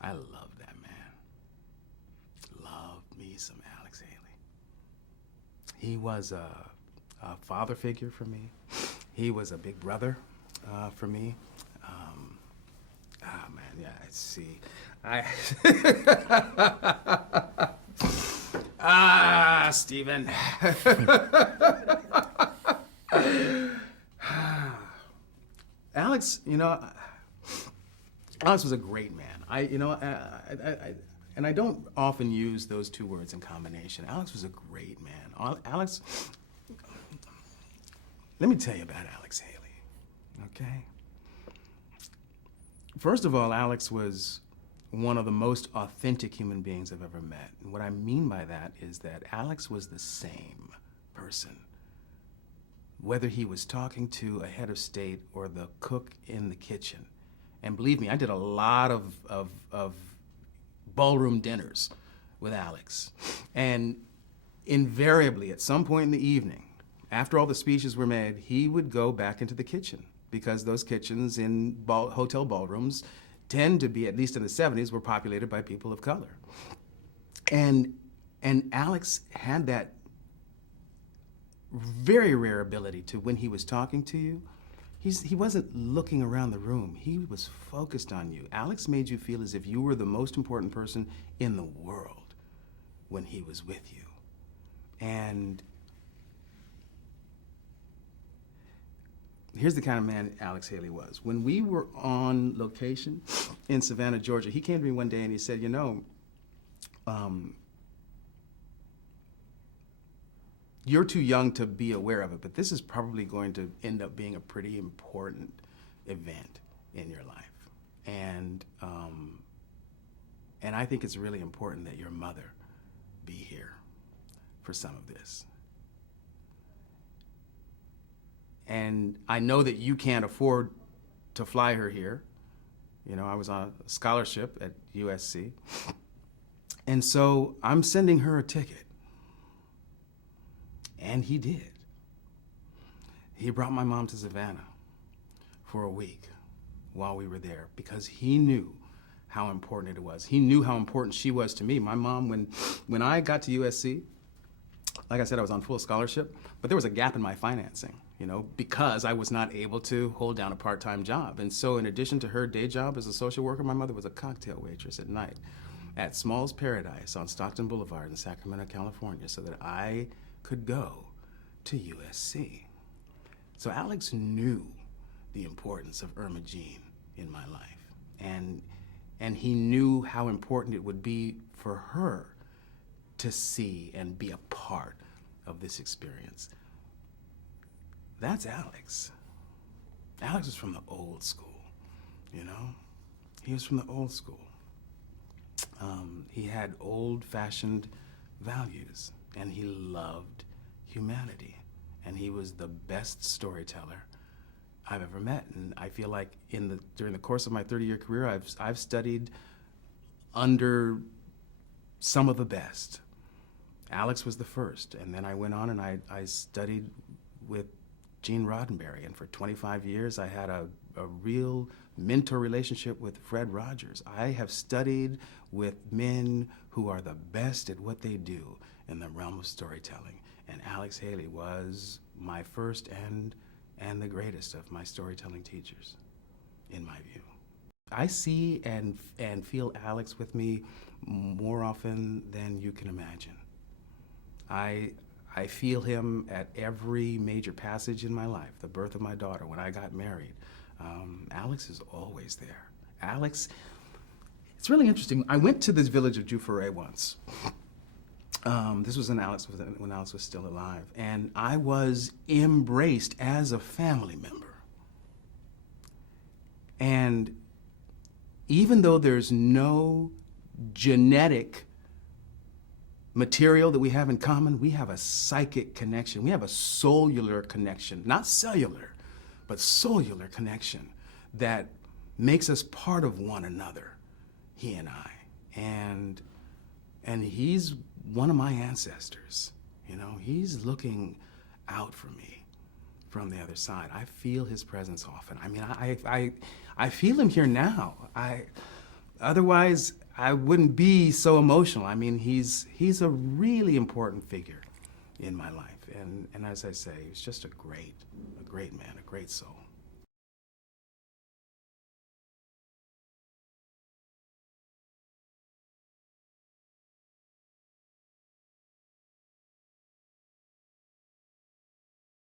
I love that man. Love me some Alex Haley. He was a father figure for me. He was a big brother for me. Man, yeah, see. Stephen. Alex, Alex was a great man. And I don't often use those two words in combination. Alex was a great man. Alex, let me tell you about Alex Haley, okay? First of all, Alex was one of the most authentic human beings I've ever met. And what I mean by that is that Alex was the same person, whether he was talking to a head of state or the cook in the kitchen. And believe me, I did a lot of ballroom dinners with Alex. And invariably, at some point in the evening, after all the speeches were made, he would go back into the kitchen, because those kitchens in hotel ballrooms tend to be, at least in the 70s, were populated by people of color. And Alex had that very rare ability to, when he was talking to you, he wasn't looking around the room. He was focused on you. Alex made you feel as if you were the most important person in the world when he was with you. And here's the kind of man Alex Haley was. When we were on location in Savannah, Georgia, he came to me one day and he said, you're too young to be aware of it, but this is probably going to end up being a pretty important event in your life. And I think it's really important that your mother be here for some of this. And I know that you can't afford to fly her here. I was on a scholarship at USC. And so I'm sending her a ticket. And he did. He brought my mom to Savannah for a week while we were there, because he knew how important it was. He knew how important she was to me. My mom, when I got to USC, like I said, I was on full scholarship, but there was a gap in my financing, because I was not able to hold down a part-time job. And so in addition to her day job as a social worker, my mother was a cocktail waitress at night at Small's Paradise on Stockton Boulevard in Sacramento, California, so that I could go to USC. So Alex knew the importance of Irma Jean in my life. And he knew how important it would be for her to see and be a part of this experience. That's Alex. Alex was from the old school, He was from the old school. He had old-fashioned values, and he loved humanity. And he was the best storyteller I've ever met. And I feel like during the course of my 30-year career, I've studied under some of the best. Alex was the first, and then I went on and I studied with Gene Roddenberry, and for 25 years I had a real mentor relationship with Fred Rogers. I have studied with men who are the best at what they do in the realm of storytelling, and Alex Haley was my first and the greatest of my storytelling teachers, in my view. I see and feel Alex with me more often than you can imagine. I feel him at every major passage in my life, the birth of my daughter, when I got married. Alex is always there. Alex, it's really interesting. I went to this village of Juforé once. This was when Alex was still alive, and I was embraced as a family member. And even though there's no genetic material that we have in common, we have a psychic connection. We have a cellular connection, not cellular, but cellular connection that makes us part of one another, he and I. And he's one of my ancestors, he's looking out for me from the other side. I feel his presence often. I mean, I feel him here now. Otherwise, I wouldn't be so emotional. I mean, he's a really important figure in my life. And as I say, he's just a great man, a great soul.